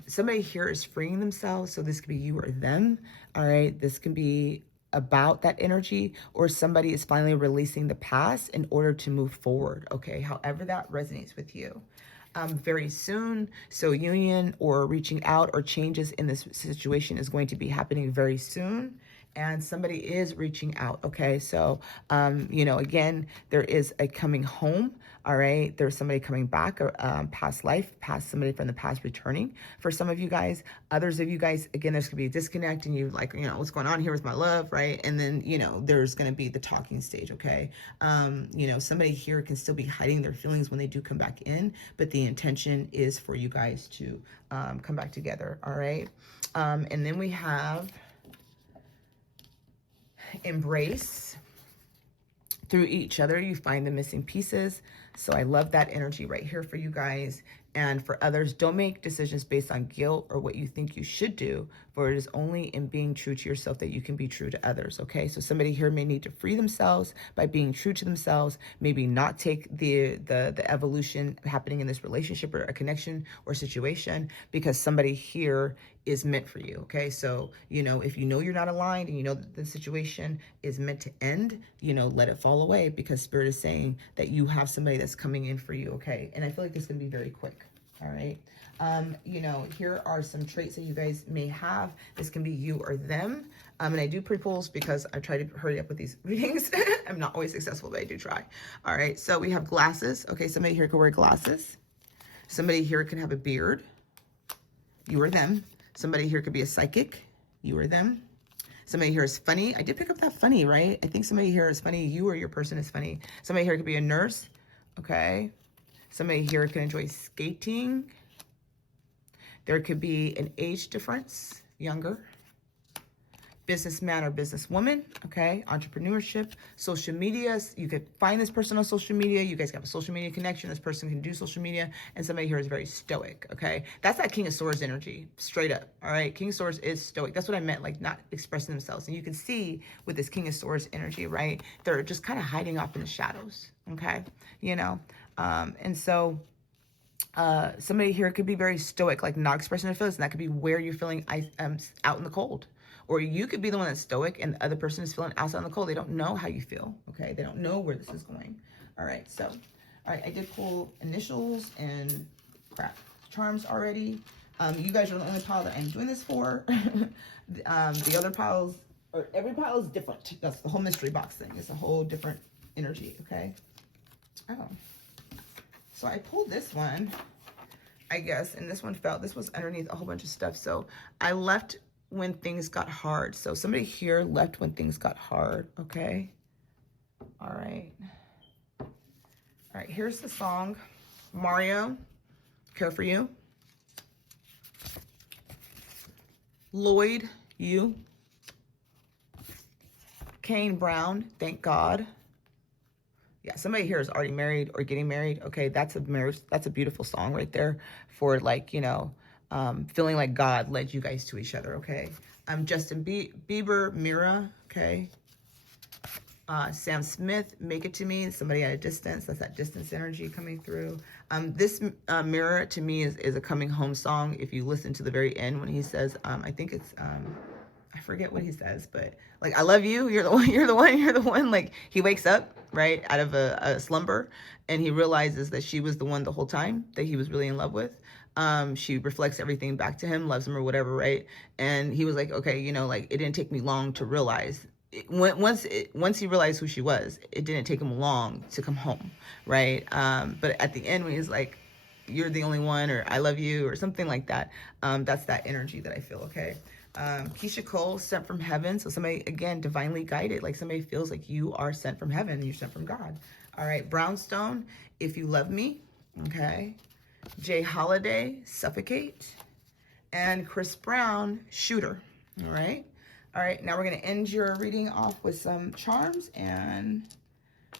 Somebody here is freeing themselves. So this could be you or them. All right. This can be about that energy, or somebody is finally releasing the past in order to move forward. Okay. However that resonates with you. Very soon. So union or reaching out or changes in this situation is going to be happening very soon. And somebody is reaching out. Okay. So, you know, again, there is a coming home. All right. There's somebody coming back, or past life, past somebody from the past returning for some of you guys. Others of you guys, again, there's gonna be a disconnect and you like, you know, what's going on here with my love, right? And then, you know, there's gonna be the talking stage, okay? You know, somebody here can still be hiding their feelings when they do come back in, but the intention is for you guys to come back together, all right? And then we have embrace. Through each other, you find the missing pieces. So I love that energy right here for you guys. And for others, don't make decisions based on guilt or what you think you should do, for it is only in being true to yourself that you can be true to others, okay? So somebody here may need to free themselves by being true to themselves, maybe not take the evolution happening in this relationship or a connection or situation, because somebody here is meant for you, okay? So, you know, if you know you're not aligned and you know that the situation is meant to end, you know, let it fall away, because Spirit is saying that you have somebody that's coming in for you, okay? And I feel like this is gonna be very quick, all right? You know, here are some traits that you guys may have. This can be you or them. And I do pre-pulls because I try to hurry up with these readings. I'm not always successful, but I do try. All right, so we have glasses. Okay, somebody here could wear glasses. Somebody here can have a beard. You or them. Somebody here could be a psychic. you or them. Somebody here is funny. I did pick up that funny, right? I think somebody here is funny. You or your person is funny. Somebody here could be a nurse. Okay. Somebody here can enjoy skating. There could be an age difference, younger. Businessman or businesswoman, okay? Entrepreneurship, social media. You could find this person on social media. You guys have a social media connection. This person can do social media. And somebody here is very stoic, okay? That's that King of Swords energy, straight up, all right? King of Swords is stoic. That's what I meant, like not expressing themselves. And you can see with this King of Swords energy, right? They're just kind of hiding off in the shadows, okay? You know, and so somebody here could be very stoic, like not expressing their feelings. And that could be where you're feeling out in the cold. Or you could be the one that's stoic and the other person is feeling outside in the cold. They don't know how you feel, okay? They don't know where this is going. All right, so, all right, I did pull initials and charms already. You guys are the only pile that I'm doing this for. The other piles, or every pile is different. That's the whole mystery box thing. It's a whole different energy, okay? Oh, so I pulled this one, I guess, and this one fell. This was underneath a whole bunch of stuff. So I left when things got hard. So somebody here left when things got hard, okay? All right. All right, here's the song. Mario, Care for You. Lloyd, You. Kane Brown, Thank God. Yeah, somebody here is already married or getting married. Okay, that's a beautiful song right there for, like, you know, feeling like God led you guys to each other, okay? Justin Bieber, Mira, okay? Sam Smith, Make It To Me, somebody at a distance. That's that distance energy coming through. This Mirror, to me, is a coming home song. If you listen to the very end when he says, I think it's, I forget what he says, but like, I love you, you're the one, you're the one, you're the one. Like, he wakes up, right, out of a slumber, and he realizes that she was the one the whole time that he was really in love with. She reflects everything back to him, loves him or whatever, right? And he was like, okay, you know, like, it didn't take me long to realize. Once he realized who she was, it didn't take him long to come home, right? But at the end, when he's like, you're the only one, or I love you, or something like that, that's that energy that I feel, okay? Keisha Cole, Sent from Heaven. So somebody, again, divinely guided, like somebody feels like you are sent from heaven, you're sent from God. All right, Brownstone, If You Love Me, okay? Jay Holiday, Suffocate, and Chris Brown, Shooter. All right. All right. Now we're going to end your reading off with some charms. And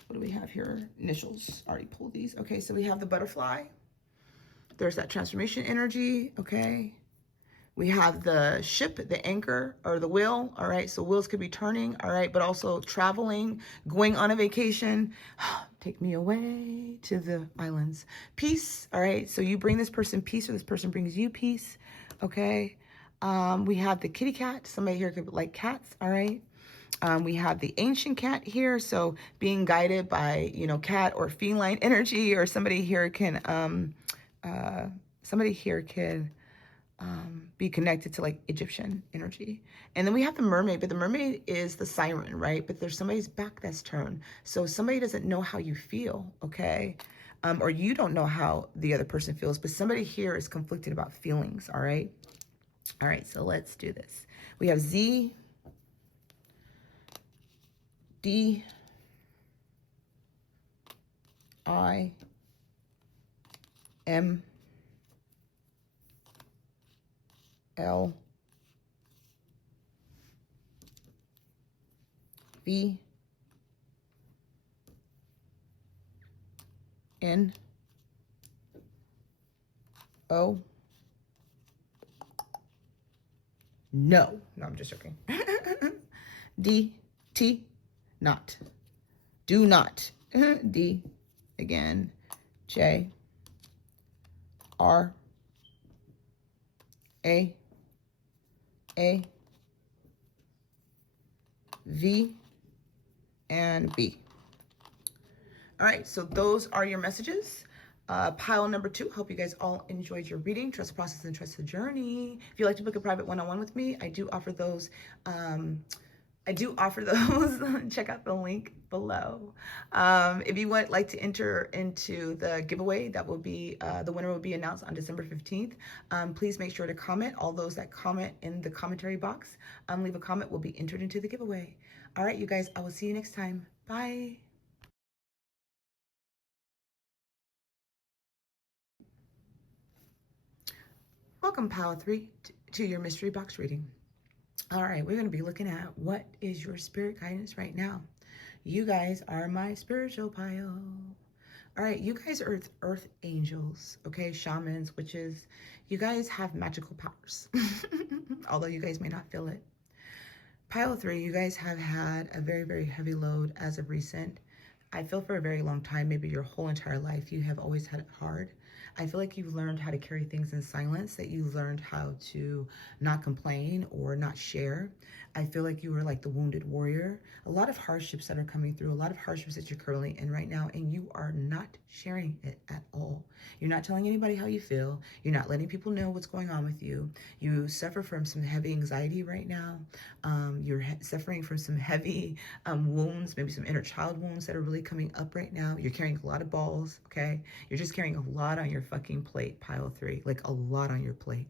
what do we have here? Initials. Already pulled these. Okay. So we have the butterfly. There's that transformation energy. Okay. We have the ship, the anchor, or the wheel. All right. So wheels could be turning. All right. But also traveling, going on a vacation. Take me away to the islands. Peace. All right. So you bring this person peace, or this person brings you peace. Okay. We have the kitty cat. Somebody here could like cats. All right. We have the ancient cat here. So being guided by, you know, cat or feline energy, or somebody here can, be connected to like Egyptian energy. And then we have the mermaid, but the mermaid is the siren, right? But there's somebody's back that's turned. So somebody doesn't know how you feel, okay? Or you don't know how the other person feels, but somebody here is conflicted about feelings, all right? All right, so let's do this. We have Z, D, I, M, L, V, N, O, no, I'm just joking. D, T, not, do not, D, again, J, R, A, V, and B. All right, so those are your messages. Pile number 2. Hope you guys all enjoyed your reading. Trust the process and trust the journey. If you'd like to book a private one-on-one with me, I do offer those I do offer those. Check out the link below. If you would like to enter into the giveaway, that will be, the winner will be announced on December 15th. Please make sure to comment. All those that comment in the commentary box, leave a comment, will be entered into the giveaway. All right, you guys, I will see you next time. Bye. Welcome, Power 3, to your mystery box reading. All right, we're going to be looking at what is your spirit guidance right now. You guys are my spiritual pile. All right, you guys are earth angels, okay? Shamans, witches. You guys have magical powers, although you guys may not feel it. Pile 3, you guys have had a very, very heavy load as of recent. I feel for a very long time, maybe your whole entire life, you have always had it hard. I feel like you've learned how to carry things in silence, that you've learned how to not complain or not share. I feel like you were like the wounded warrior. A lot of hardships that are coming through, a lot of hardships that you're currently in right now, and you are not sharing it at all. You're not telling anybody how you feel. You're not letting people know what's going on with you. You suffer from some heavy anxiety right now. You're suffering from some heavy wounds, maybe some inner child wounds that are really coming up right now. You're carrying a lot of balls, okay? You're just carrying a lot on your fucking plate, Pile 3, like a lot on your plate.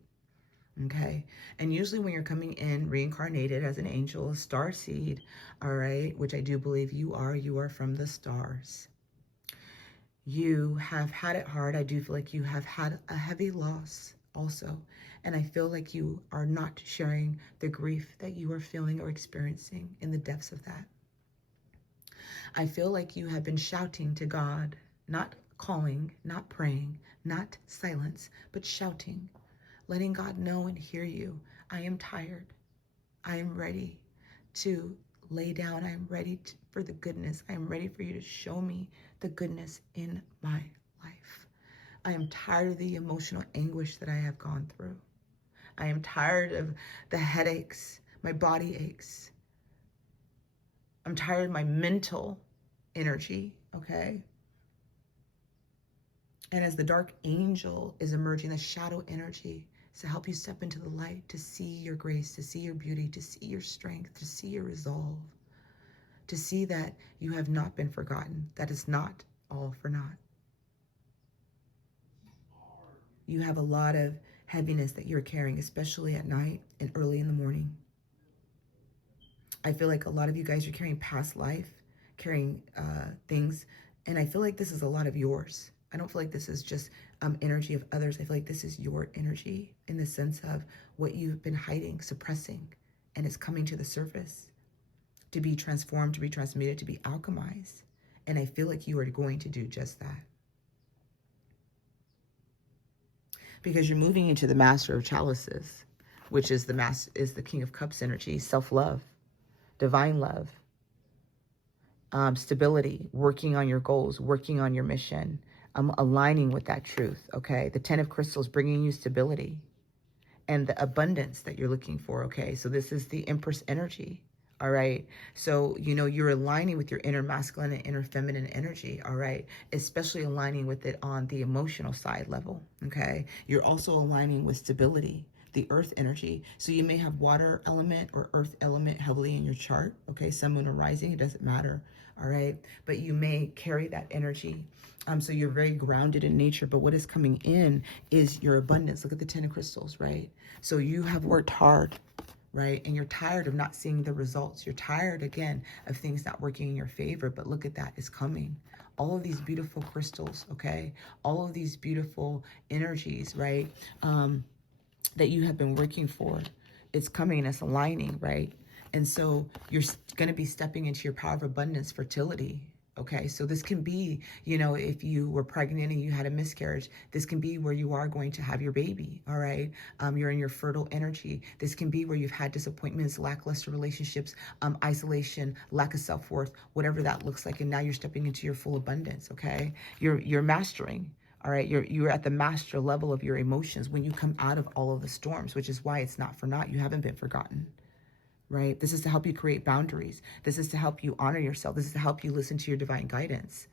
Okay, and usually when you're coming in reincarnated as an angel, a star seed, all right, which I do believe you are from the stars. You have had it hard. I do feel like you have had a heavy loss also. And I feel like you are not sharing the grief that you are feeling or experiencing in the depths of that. I feel like you have been shouting to God, not calling, not praying, not silence, but shouting, letting God know and hear you. I am tired. I am ready to lay down. I am ready for the goodness. I am ready for you to show me the goodness in my life. I am tired of the emotional anguish that I have gone through. I am tired of the headaches, my body aches. I'm tired of my mental energy, okay? And as the dark angel is emerging, the shadow energy is to help you step into the light, to see your grace, to see your beauty, to see your strength, to see your resolve, to see that you have not been forgotten, that it's not all for naught. You have a lot of heaviness that you're carrying, especially at night and early in the morning. I feel like a lot of you guys are carrying past life, carrying things, and I feel like this is a lot of yours. I don't feel like this is just energy of others. I feel like this is your energy in the sense of what you've been hiding, suppressing, and it's coming to the surface to be transformed, to be transmuted, to be alchemized. And I feel like you are going to do just that. Because you're moving into the Master of Chalices, which is the King of Cups energy, self-love, divine love, stability, working on your goals, working on your mission, aligning with that truth, okay? The 10 of Crystals bringing you stability and the abundance that you're looking for, okay? So this is the Empress energy, all right? So, you know, you're aligning with your inner masculine and inner feminine energy, all right? Especially aligning with it on the emotional side level, okay? You're also aligning with stability, the earth energy. So you may have water element or earth element heavily in your chart, okay? Sun, moon, or rising, it doesn't matter, all right? But you may carry that energy. So you're very grounded in nature, but what is coming in is your abundance. Look at the 10 of Crystals, right? So you have worked hard, right? And you're tired of not seeing the results. You're tired, again, of things not working in your favor, but look at that, it's coming. All of these beautiful crystals, okay? All of these beautiful energies, right? That you have been working for, it's coming and it's aligning, right? And so you're going to be stepping into your power of abundance, fertility. Okay, so this can be, you know, if you were pregnant and you had a miscarriage, this can be where you are going to have your baby, all right? You're in your fertile energy. This can be where you've had disappointments, lackluster relationships, isolation, lack of self-worth, whatever that looks like, and now you're stepping into your full abundance, okay? You're mastering. All right, you're at the master level of your emotions when you come out of all of the storms, which is why it's not for naught. You haven't been forgotten, right? This is to help you create boundaries. This is to help you honor yourself. This is to help you listen to your divine guidance.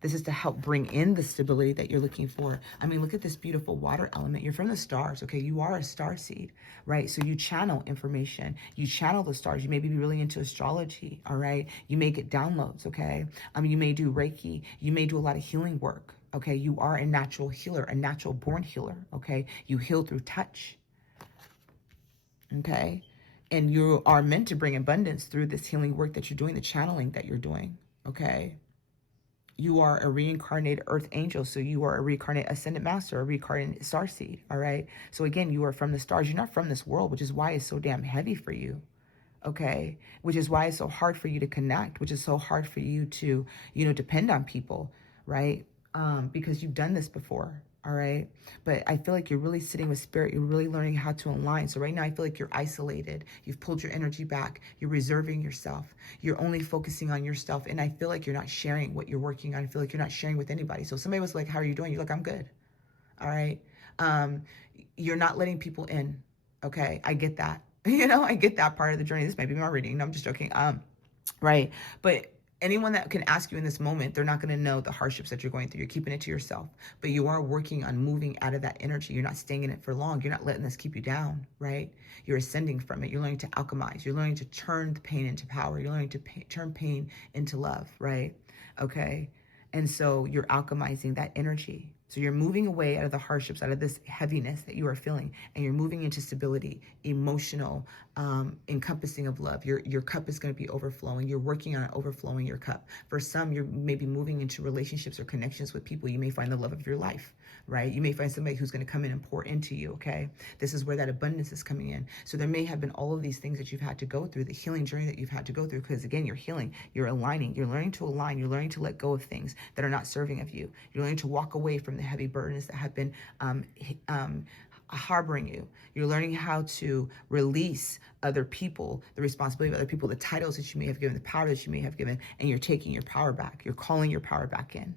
This is to help bring in the stability that you're looking for. I mean, look at this beautiful water element. You're from the stars, okay? You are a star seed, right? So you channel information. You channel the stars. You may be really into astrology, all right? You may get downloads, okay? You may do Reiki. You may do a lot of healing work, okay? You are a natural healer, a natural born healer, okay? You heal through touch, okay? And you are meant to bring abundance through this healing work that you're doing, the channeling that you're doing, okay? You are a reincarnated earth angel. So you are a reincarnated ascendant master, a reincarnated starseed. All right. So again, you are from the stars. You're not from this world, which is why it's so damn heavy for you. Okay. Which is why it's so hard for you to connect, which is so hard for you to, depend on people. Right. Because you've done this before. All right. But I feel like you're really sitting with spirit. You're really learning how to align. So right now I feel like you're isolated. You've pulled your energy back. You're reserving yourself. You're only focusing on yourself. And I feel like you're not sharing what you're working on. I feel like you're not sharing with anybody. So if somebody was like, how are you doing? You're like, I'm good. All right. You're not letting people in. Okay. I get that. I get that part of the journey. This might be my reading. No, I'm just joking. Right. But anyone that can ask you in this moment, they're not going to know the hardships that you're going through. You're keeping it to yourself, but you are working on moving out of that energy. You're not staying in it for long. You're not letting this keep you down, right? You're ascending from it. You're learning to alchemize. You're learning to turn the pain into power. You're learning to turn pain into love, right? Okay. And so you're alchemizing that energy. So you're moving away out of the hardships, out of this heaviness that you are feeling, and you're moving into stability, emotional, encompassing of love. Your cup is going to be overflowing. You're working on overflowing your cup. For some, you're maybe moving into relationships or connections with people. You may find the love of your life, right? You may find somebody who's going to come in and pour into you, okay? This is where that abundance is coming in. So there may have been all of these things that you've had to go through, the healing journey that you've had to go through, because again, you're healing, you're aligning, you're learning to align, you're learning to let go of things that are not serving of you. You're learning to walk away from the heavy burdens that have been harboring you. You're learning how to release other people, the responsibility of other people, the titles that you may have given, the power that you may have given, and you're taking your power back. You're calling your power back in.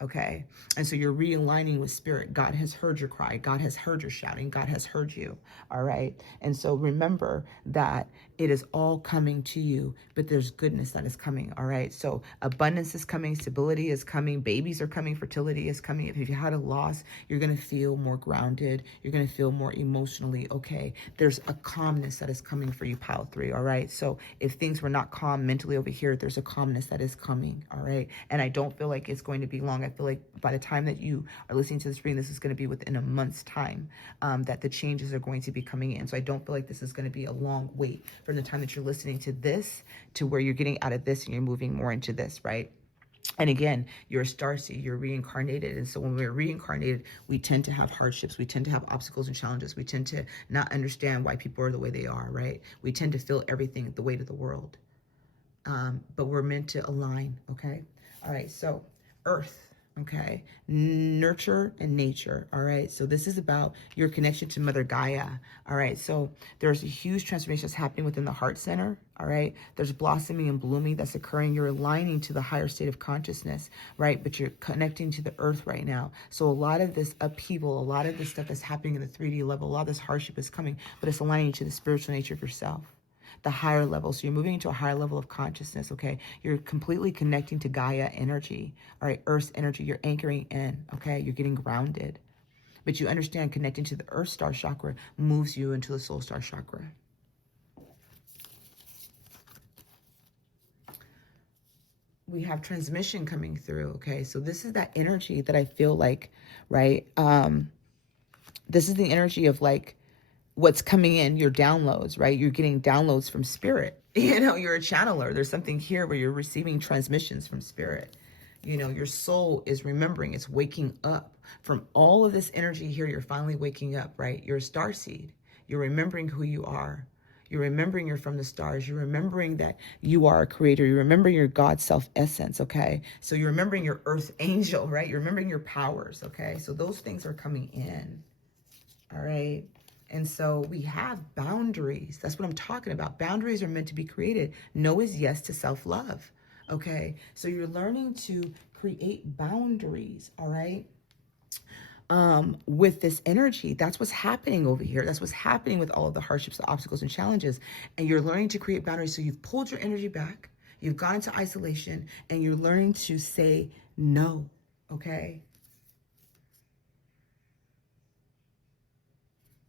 Okay. And so you're realigning with spirit. God has heard your cry. God has heard your shouting. God has heard you. All right. And so remember that it is all coming to you, but there's goodness that is coming. All right. So abundance is coming. Stability is coming. Babies are coming. Fertility is coming. If you had a loss, you're going to feel more grounded. You're going to feel more emotionally okay. There's a calmness that is coming for you, pile 3. All right. So if things were not calm mentally over here, there's a calmness that is coming. All right. And I don't feel like it's going to be long. I feel like by the time that you are listening to this reading, this is going to be within a month's time that the changes are going to be coming in. So I don't feel like this is going to be a long wait from the time that you're listening to this to where you're getting out of this and you're moving more into this, right? And again, you're a starseed, you're reincarnated. And so when we're reincarnated, we tend to have hardships. We tend to have obstacles and challenges. We tend to not understand why people are the way they are, right? We tend to feel everything the weight of the world. But we're meant to align, okay? All right, so Earth. Okay, nurture and nature. All right, so this is about your connection to Mother Gaia. All right, so there's a huge transformation that's happening within the heart center. All right, there's blossoming and blooming that's occurring. You're aligning to the higher state of consciousness, right? But you're connecting to the earth right now. So a lot of this upheaval, a lot of this stuff that's happening in the 3D level, a lot of this hardship is coming, but it's aligning to the spiritual nature of yourself. The higher level. So you're moving into a higher level of consciousness, okay? You're completely connecting to Gaia energy, all right? Earth's energy. You're anchoring in, okay? You're getting grounded. But you understand connecting to the Earth Star Chakra moves you into the Soul Star Chakra. We have transmission coming through, okay? So this is that energy that I feel like, right? This is the energy of like, what's coming in, your downloads, right? You're getting downloads from spirit. You're a channeler. There's something here where you're receiving transmissions from spirit. Your soul is remembering, it's waking up from all of this energy here. You're finally waking up, right? You're a starseed. You're remembering who you are. You're remembering you're from the stars. You're remembering that you are a creator. You're remembering your God self essence, okay? So you're remembering your earth angel, right? You're remembering your powers, okay? So those things are coming in, all right? And so we have boundaries. That's what I'm talking about. Boundaries are meant to be created. No is yes to self-love. Okay. So you're learning to create boundaries. All right. With this energy, that's what's happening over here. That's what's happening with all of the hardships, the obstacles and challenges. And you're learning to create boundaries. So you've pulled your energy back. You've gone into isolation and you're learning to say know, okay?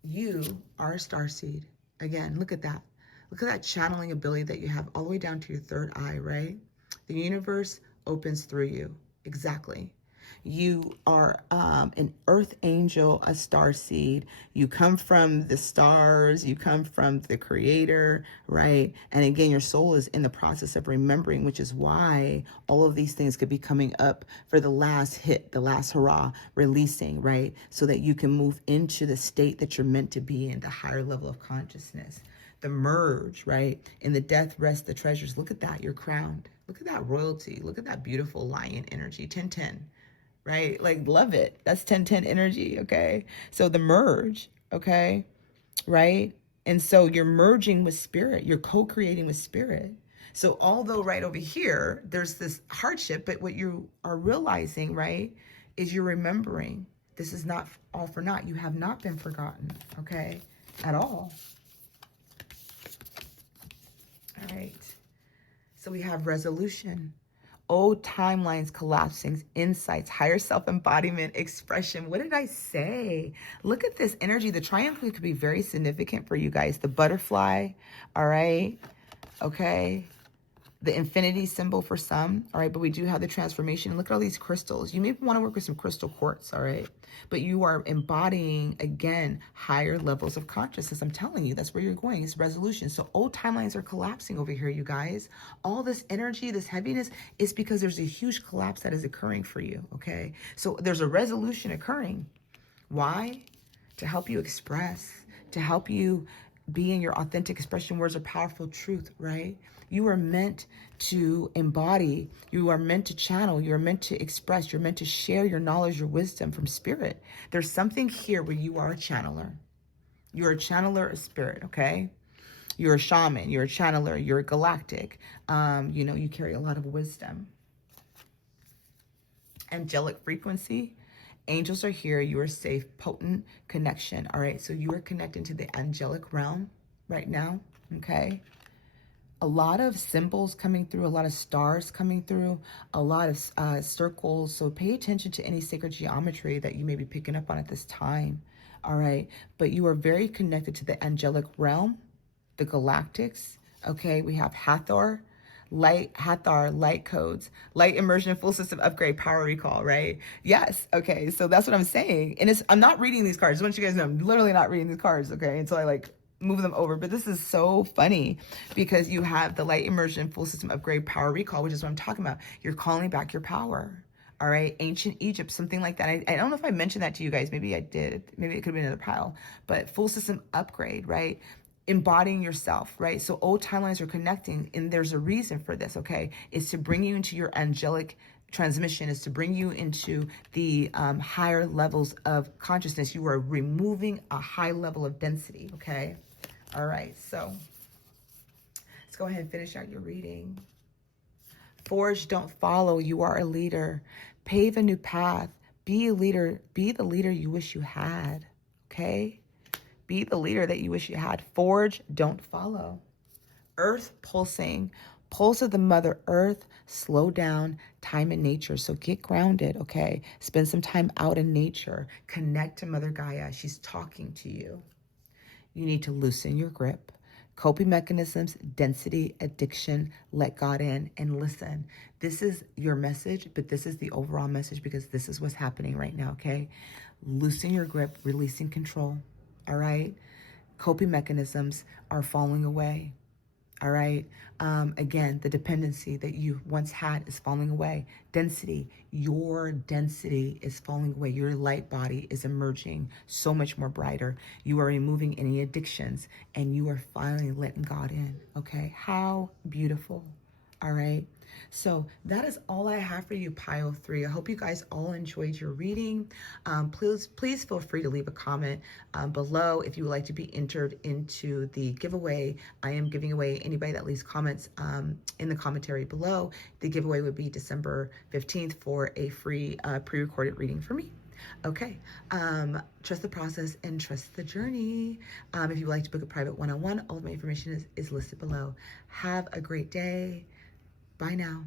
You are a starseed. Again, look at that. Look at that channeling ability that you have all the way down to your third eye, right? The universe opens through you. Exactly. You are an earth angel, a star seed. You come from the stars. You come from the creator, right? And again, your soul is in the process of remembering, which is why all of these things could be coming up for the last hit, the last hurrah, releasing, right? So that you can move into the state that you're meant to be in, the higher level of consciousness. The merge, right? In the death rest the treasures. Look at that. You're crowned. Look at that royalty. Look at that beautiful lion energy. 1010. Right? Like, love it. That's 1010 energy, okay? So the merge, okay? Right? And so you're merging with spirit. You're co-creating with spirit. So although right over here, there's this hardship, but what you are realizing, right, is you're remembering. This is not all for naught. You have not been forgotten, okay? At all. All right. So we have resolution. Old timelines collapsing, insights, higher self-embodiment, expression. What did I say? Look at this energy. The triangle could be very significant for you guys. The butterfly, all right? Okay. The infinity symbol for some, all right? But we do have the transformation. Look at all these crystals. You may want to work with some crystal quartz, all right? But you are embodying, again, higher levels of consciousness. I'm telling you, that's where you're going. It's resolution. So old timelines are collapsing over here, you guys. All this energy, this heaviness, is because there's a huge collapse that is occurring for you, okay? So there's a resolution occurring. Why? To help you express, to help you be in your authentic expression. Words are powerful truth, right? You are meant to embody, you are meant to channel, you're meant to express, you're meant to share your knowledge, your wisdom from spirit. There's something here where you are a channeler. You're a channeler of spirit, okay? You're a shaman, you're a channeler, you're a galactic. You know, you carry a lot of wisdom. Angelic frequency. Angels are here. You are safe. Potent connection. All right. So you are connecting to the angelic realm right now. Okay. A lot of symbols coming through, a lot of stars coming through, a lot of circles. So pay attention to any sacred geometry that you may be picking up on at this time. All right. But you are very connected to the angelic realm, the galactics. Okay. We have Hathor. Light codes, light immersion, full system upgrade, power recall, right? Yes. Okay. So that's what I'm saying. And I'm not reading these cards. I want you guys to know, I'm literally not reading these cards. Okay. Until I move them over. But this is so funny because you have the light immersion, full system upgrade, power recall, which is what I'm talking about. You're calling back your power. All right. Ancient Egypt, something like that. I don't know if I mentioned that to you guys. Maybe I did. Maybe it could be another pile, but full system upgrade, right? Embodying yourself, right? So old timelines are connecting, and there's a reason for this, okay? It's to bring you into your angelic transmission, is to bring you into the higher levels of consciousness. You are removing a high level of density, okay? All right, so let's go ahead and finish out your reading. Forge, don't follow. You are a leader. Pave a new path. Be a leader. Be the leader you wish you had, okay? Be the leader that you wish you had. Forge, don't follow. Earth pulsing. Pulse of the Mother Earth. Slow down. Time in nature. So get grounded, okay? Spend some time out in nature. Connect to Mother Gaia. She's talking to you. You need to loosen your grip. Coping mechanisms, density, addiction, let God in, and listen. This is your message, but this is the overall message because this is what's happening right now, okay? Loosen your grip, releasing control. All right. Coping mechanisms are falling away. All right. Again, the dependency that you once had is falling away. Density, your density is falling away. Your light body is emerging so much more brighter. You are removing any addictions and you are finally letting God in. Okay. How beautiful. All right. So that is all I have for you, pile 3. I hope you guys all enjoyed your reading. Please feel free to leave a comment below if you would like to be entered into the giveaway. I am giving away anybody that leaves comments in the commentary below. The giveaway would be December 15th for a free pre-recorded reading for me. Okay. Trust the process and trust the journey. If you would like to book a private one-on-one, all of my information is listed below. Have a great day. Bye now.